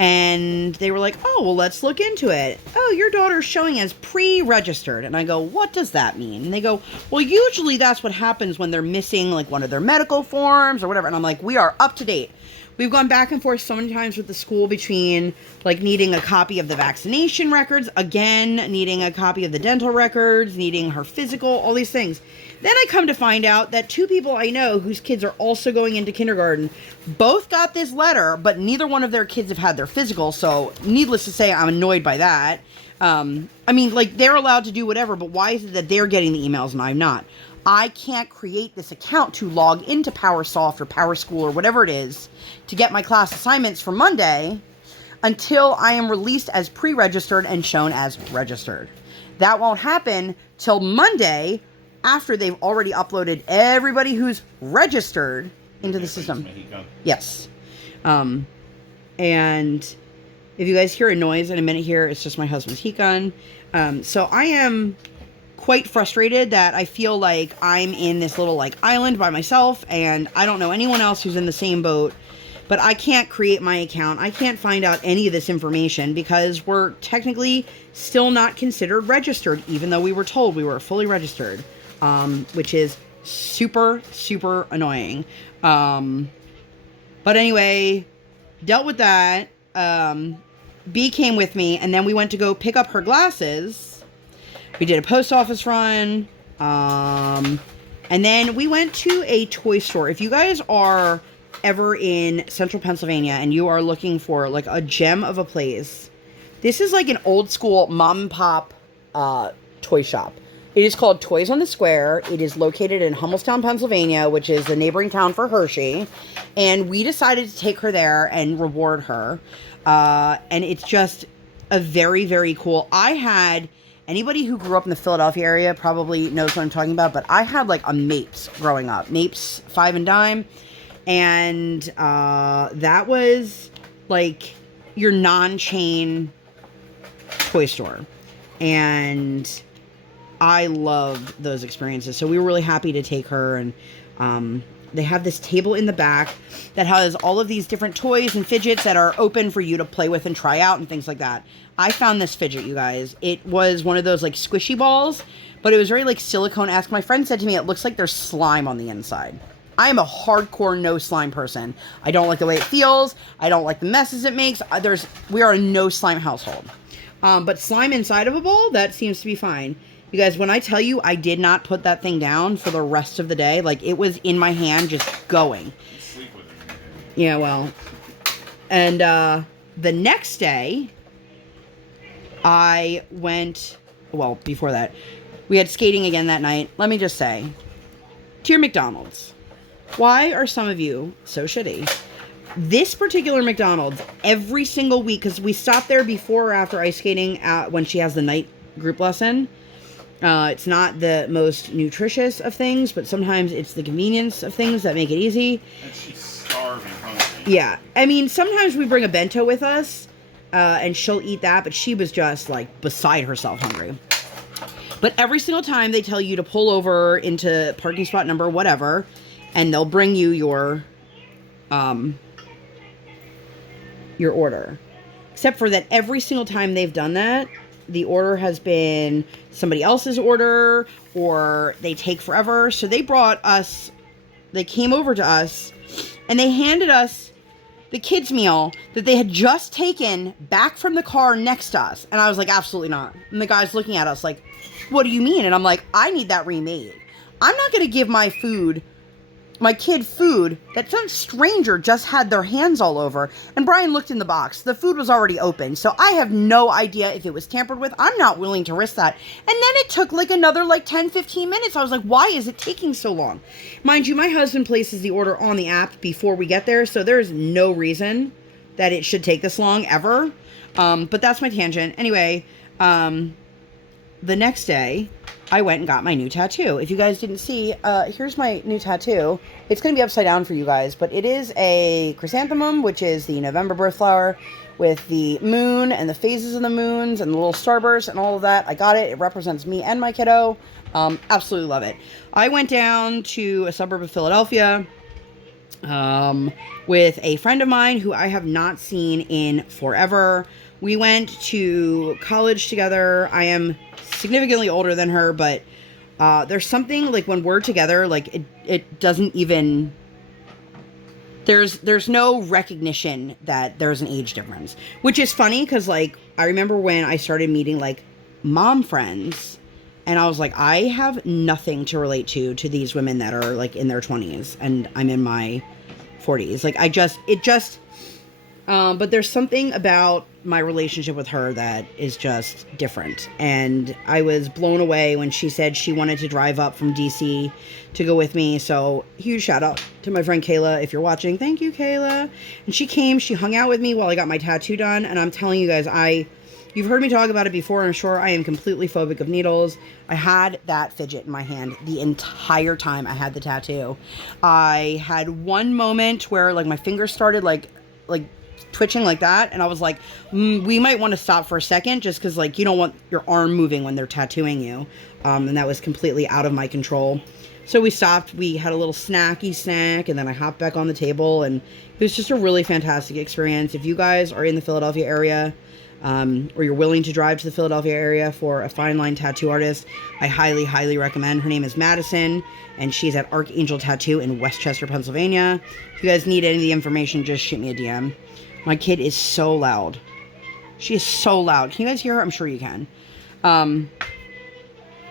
And they were like, oh, well, let's look into it. Oh, your daughter's showing as pre-registered. And I go, what does that mean? And they go, well, usually that's what happens when they're missing like one of their medical forms or whatever. And I'm like, we are up to date. We've gone back and forth so many times with the school between like needing a copy of the vaccination records, again, needing a copy of the dental records, needing her physical, all these things. Then I come to find out that 2 people I know whose kids are also going into kindergarten both got this letter, but neither one of their kids have had their physical. So needless to say, I'm annoyed by that. I mean, like they're allowed to do whatever, but why is it that they're getting the emails and I'm not? I can't create this account to log into PowerSoft or Power School or whatever it is to get my class assignments for Monday until I am released as pre-registered and shown as registered. That won't happen till Monday after they've already uploaded everybody who's registered into the system. Yes. And if you guys hear a noise in a minute here, it's just my husband's heat gun. So I am quite frustrated that I feel like I'm in this little like island by myself and I don't know anyone else who's in the same boat, but I can't create my account. I can't find out any of this information because we're technically still not considered registered, even though we were told we were fully registered, which is super, super annoying. But anyway, dealt with that. B came with me and then we went to go pick up her glasses. We did a post office run, and then we went to a toy store. If you guys are ever in central Pennsylvania and you are looking for like a gem of a place, this is like an old school mom and pop toy shop. It is called Toys on the Square. It is located in Hummelstown, Pennsylvania, which is the neighboring town for Hershey. And we decided to take her there and reward her. And it's just a very, very cool. Anybody who grew up in the Philadelphia area probably knows what I'm talking about, but I had like a Mapes growing up. Mapes 5 and dime. And that was like your non-chain toy store. And I loved those experiences. So we were really happy to take her, and they have this table in the back that has all of these different toys and fidgets that are open for you to play with and try out and things like that. I found this fidget, you guys. It was one of those like squishy balls, but it was very like silicone-esque. My friend said to me, it looks like there's slime on the inside. I am a hardcore no slime person. I don't like the way it feels. I don't like the messes it makes. We are a no slime household. But slime inside of a ball, that seems to be fine. You guys, when I tell you I did not put that thing down for the rest of the day, like it was in my hand just going. You sleep with it. Yeah, well. And the next day, I went, well, before that, we had skating again that night. Let me just say, dear McDonald's, why are some of you so shitty? This particular McDonald's, every single week, because we stop there before or after ice skating when she has the night group lesson. It's not the most nutritious of things, but sometimes it's the convenience of things that make it easy. And she's starving hungry. Yeah. I mean, sometimes we bring a bento with us, and she'll eat that, but she was just, like, beside herself hungry. But every single time they tell you to pull over into parking spot number whatever, and they'll bring you your order. Except for that every single time they've done that, the order has been somebody else's order, or they take forever. So they came over to us, and they handed us the kids' meal that they had just taken back from the car next to us. And I was like, absolutely not. And the guy's looking at us like, what do you mean? And I'm like, I need that remade. I'm not going to give my kid food that some stranger just had their hands all over. And Brian looked in the box. The food was already open. So I have no idea if it was tampered with. I'm not willing to risk that. And then it took like another 10, 15 minutes. I was like, why is it taking so long? Mind you, my husband places the order on the app before we get there. So there's no reason that it should take this long ever. But that's my tangent. Anyway, the next day, I went and got my new tattoo. If you guys didn't see, here's my new tattoo. It's going to be upside down for you guys, but it is a chrysanthemum, which is the November birth flower, with the moon and the phases of the moons and the little starburst and all of that. I got it. It represents me and my kiddo. Absolutely love it. I went down to a suburb of Philadelphia with a friend of mine who I have not seen in forever. We went to college together. I am significantly older than her, but there's something like when we're together, like it doesn't even, there's no recognition that there's an age difference, which is funny because like I remember when I started meeting like mom friends, and I was like, I have nothing to relate to these women that are like in their 20s and I'm in my 40s. Like but there's something about my relationship with her that is just different. And I was blown away when she said she wanted to drive up from DC to go with me. So huge shout out to my friend Kayla. If you're watching, thank you, Kayla. And she came, she hung out with me while I got my tattoo done. And I'm telling you guys, you've heard me talk about it before. I'm sure I am completely phobic of needles. I had that fidget in my hand the entire time I had the tattoo. I had one moment where like my fingers started like twitching like that, and I was like, we might want to stop for a second, just because like you don't want your arm moving when they're tattooing you, and that was completely out of my control. So we stopped, we had a little snack, and then I hopped back on the table, and it was just a really fantastic experience. If you guys are in the Philadelphia area, or you're willing to drive to the Philadelphia area for a fine line tattoo artist, I highly, highly recommend. Her name is Madison, and she's at Archangel Tattoo in Westchester, Pennsylvania. If you guys need any of the information, just shoot me a DM. My kid is so loud. She is so loud. Can you guys hear her? I'm sure you can.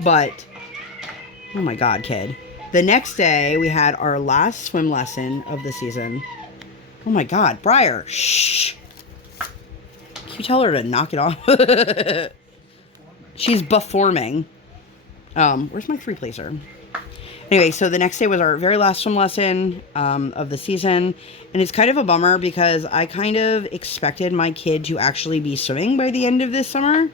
But, oh my God, kid. The next day, we had our last swim lesson of the season. Oh my God, Briar, shh. Can you tell her to knock it off? She's performing. Where's my three-placer? Anyway, so the next day was our very last swim lesson of the season. And it's kind of a bummer because I kind of expected my kid to actually be swimming by the end of this summer.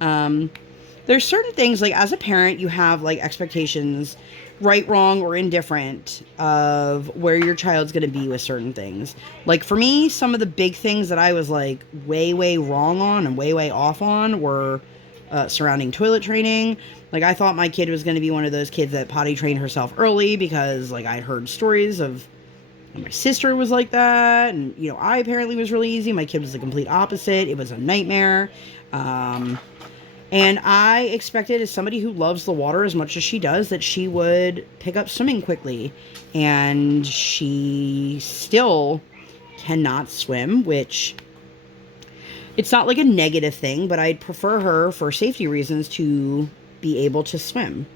There's certain things, like as a parent, you have like expectations, right, wrong, or indifferent, of where your child's going to be with certain things. Like for me, some of the big things that I was like way, way wrong on and way, way off on were surrounding toilet training. Like, I thought my kid was going to be one of those kids that potty trained herself early because, like, I'd heard stories of my sister was like that. And, you know, I apparently was really easy. My kid was the complete opposite. It was a nightmare. And I expected, as somebody who loves the water as much as she does, that she would pick up swimming quickly. And she still cannot swim, which... it's not like a negative thing, but I'd prefer her, for safety reasons, to be able to swim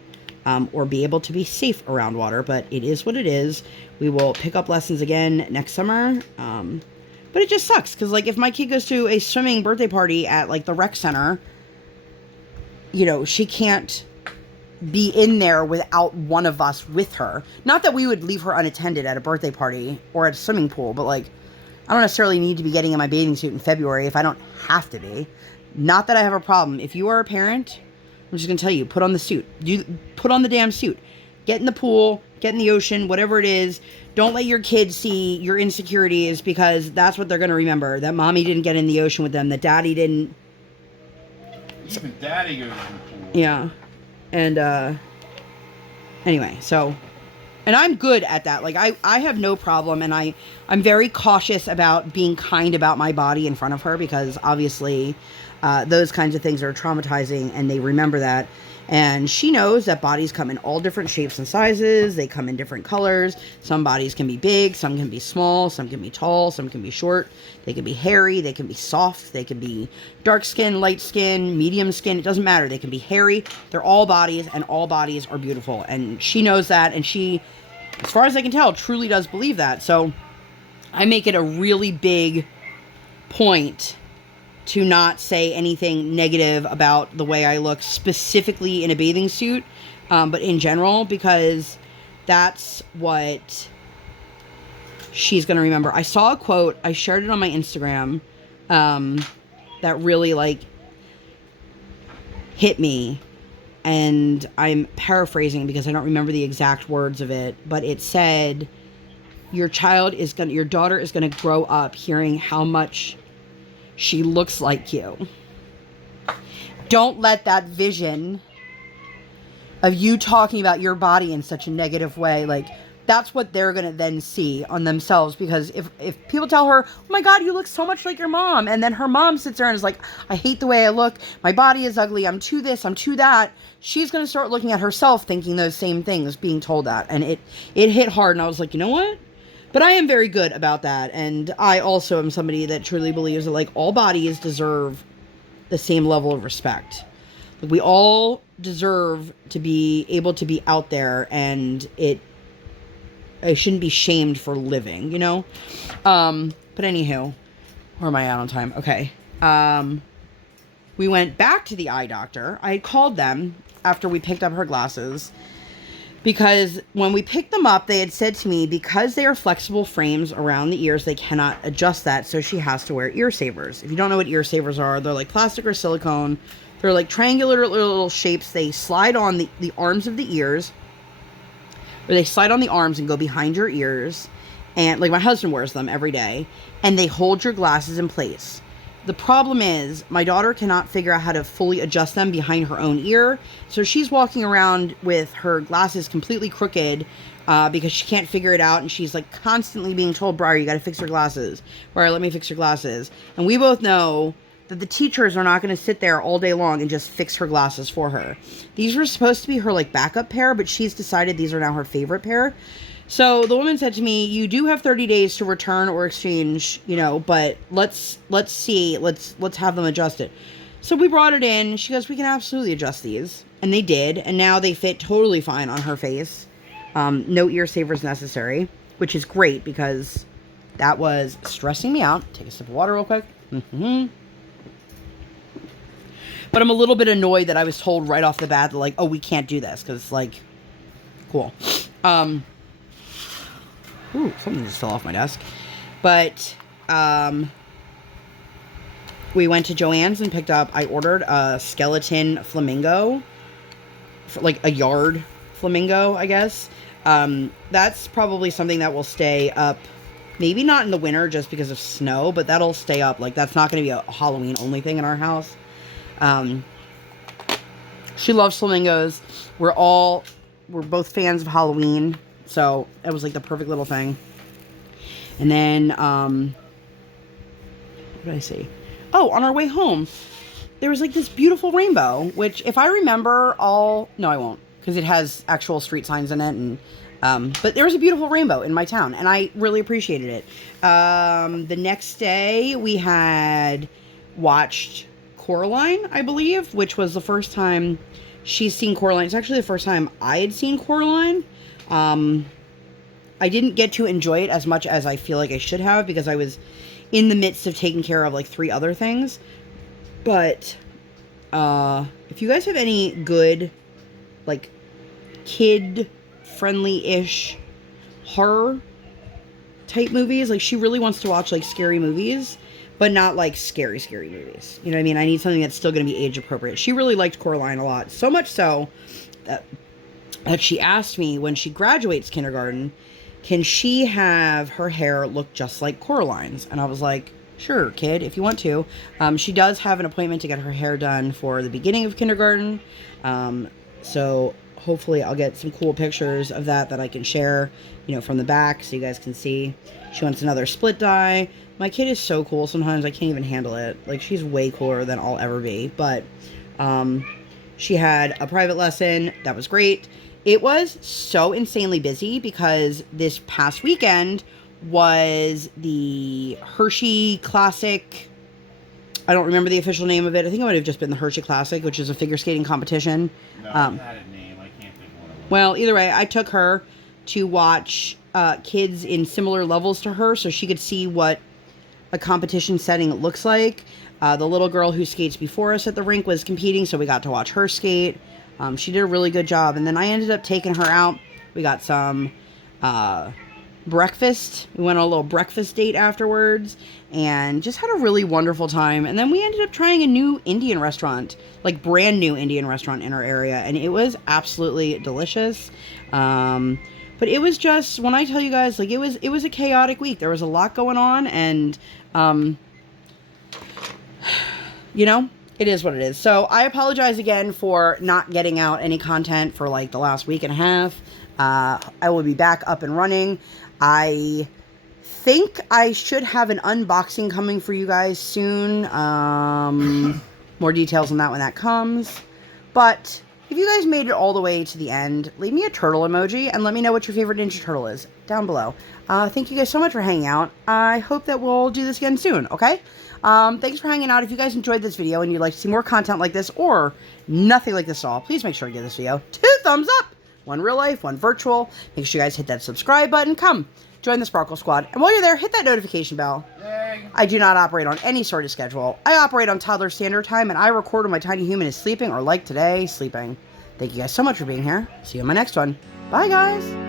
or be able to be safe around water. But it is what it is. We will pick up lessons again next summer. But it just sucks because, like, if my kid goes to a swimming birthday party at, like, the rec center, you know, she can't be in there without one of us with her. Not that we would leave her unattended at a birthday party or at a swimming pool, but, like, I don't necessarily need to be getting in my bathing suit in February if I don't have to be. Not that I have a problem. If you are a parent, I'm just going to tell you, put on the suit. You put on the damn suit. Get in the pool, get in the ocean, whatever it is. Don't let your kids see your insecurities, because that's what they're going to remember. That mommy didn't get in the ocean with them. That daddy didn't. Even daddy goes in the pool. Yeah. And, anyway, so... and I'm good at that. Like, I have no problem, and I'm very cautious about being kind about my body in front of her, because obviously those kinds of things are traumatizing, and they remember that. And she knows that bodies come in all different shapes and sizes. They come in different colors. Some bodies can be big, some can be small, some can be tall, some can be short. They can be hairy, they can be soft, they can be dark skin, light skin, medium skin. It doesn't matter. They can be hairy. They're all bodies, and all bodies are beautiful. And she knows that, and she, as far as I can tell, truly does believe that. So I make it a really big point to not say anything negative about the way I look, specifically in a bathing suit, but in general, because that's what she's going to remember. I saw a quote, I shared it on my Instagram, that really, like, hit me. And I'm paraphrasing because I don't remember the exact words of it, but it said, your daughter is going to grow up hearing how much she looks like you. Don't let that vision of you talking about your body in such a negative way, like, that's what they're going to then see on themselves. Because if people tell her, oh my God, you look so much like your mom, and then her mom sits there and is like, I hate the way I look, my body is ugly, I'm too this, I'm too that, she's going to start looking at herself thinking those same things, being told that. And it hit hard, and I was like, you know what? But I am very good about that, and I also am somebody that truly believes that, like, all bodies deserve the same level of respect. Like, we all deserve to be able to be out there, and I shouldn't be shamed for living, you know? But anywho, where am I at on time? Okay. We went back to the eye doctor. I had called them after we picked up her glasses, because when we picked them up, they had said to me, because they are flexible frames around the ears, they cannot adjust that, so she has to wear ear savers. If you don't know what ear savers are, they're like plastic or silicone. They're like triangular little shapes. They slide on the arms of the ears, or they slide on the arms and go behind your ears. And, like, my husband wears them every day, and they hold your glasses in place. The problem is, my daughter cannot figure out how to fully adjust them behind her own ear. So she's walking around with her glasses completely crooked because she can't figure it out. And she's, like, constantly being told, Briar, you got to fix your glasses. Briar, let me fix your glasses. And we both know that the teachers are not going to sit there all day long and just fix her glasses for her. These were supposed to be her, like, backup pair, but she's decided these are now her favorite pair. So the woman said to me, you do have 30 days to return or exchange, you know, but let's see, let's have them adjusted. So we brought it in. She goes, we can absolutely adjust these. And they did. And now they fit totally fine on her face. No ear savers necessary, which is great because that was stressing me out. Take a sip of water real quick. But I'm a little bit annoyed that I was told right off the bat that, like, oh, we can't do this because, like, cool. Ooh, something just fell off my desk. But, we went to Joann's and picked up, I ordered a skeleton flamingo. For, like, a yard flamingo, I guess. That's probably something that will stay up. Maybe not in the winter just because of snow, but that'll stay up. Like, that's not going to be a Halloween only thing in our house. She loves flamingos. We're both fans of Halloween. So it was like the perfect little thing. And then, what did I say? Oh, on our way home, there was like this beautiful rainbow, which if I remember no, I won't, because it has actual street signs in it. And, but there was a beautiful rainbow in my town, and I really appreciated it. The next day we had watched Coraline, I believe, which was the first time she's seen Coraline. It's actually the first time I had seen Coraline. I didn't get to enjoy it as much as I feel like I should have, because I was in the midst of taking care of like 3 other things. But if you guys have any good, like, kid-friendly-ish horror type movies, like, she really wants to watch like scary movies, but not like scary movies. You know what I mean? I need something that's still going to be age appropriate. She really liked Coraline a lot, so much so that she asked me when she graduates kindergarten, can she have her hair look just like Coraline's? And I was like, sure, kid, if you want to. She does have an appointment to get her hair done for the beginning of kindergarten. So hopefully I'll get some cool pictures of that I can share, you know, from the back so you guys can see. She wants another split dye. My kid is so cool. Sometimes I can't even handle it. Like, she's way cooler than I'll ever be. But she had a private lesson. That was great. It was so insanely busy because this past weekend was the Hershey Classic. I don't remember the official name of it. I think it might have just been the Hershey Classic, which is a figure skating competition. No, it had a name. I can't think of what it was. Well, either way, I took her to watch kids in similar levels to her so she could see what a competition setting looks like. The little girl who skates before us at the rink was competing, so we got to watch her skate. She did a really good job. And then I ended up taking her out. We got some breakfast. We went on a little breakfast date afterwards and just had a really wonderful time. And then we ended up trying a new Indian restaurant, like brand new Indian restaurant in our area. And it was absolutely delicious. But it was just, when I tell you guys, like, it was a chaotic week. There was a lot going on, and, you know, it is what it is. So I apologize again for not getting out any content for like the last week and a half. I will be back up and running. I think I should have an unboxing coming for you guys soon. More details on that when that comes. But if you guys made it all the way to the end, leave me a turtle emoji and let me know what your favorite Ninja Turtle is down below. Thank you guys so much for hanging out. I hope that we'll do this again soon, okay? Thanks for hanging out. If you guys enjoyed this video and you'd like to see more content like this or nothing like this at all, please make sure to give this video 2 thumbs up. 1 real life, 1 virtual. Make sure you guys hit that subscribe button. Come, join the Sparkle Squad. And while you're there, hit that notification bell. Yay. I do not operate on any sort of schedule. I operate on toddler standard time, and I record when my tiny human is sleeping or, like today, sleeping. Thank you guys so much for being here. See you in my next one. Bye, guys.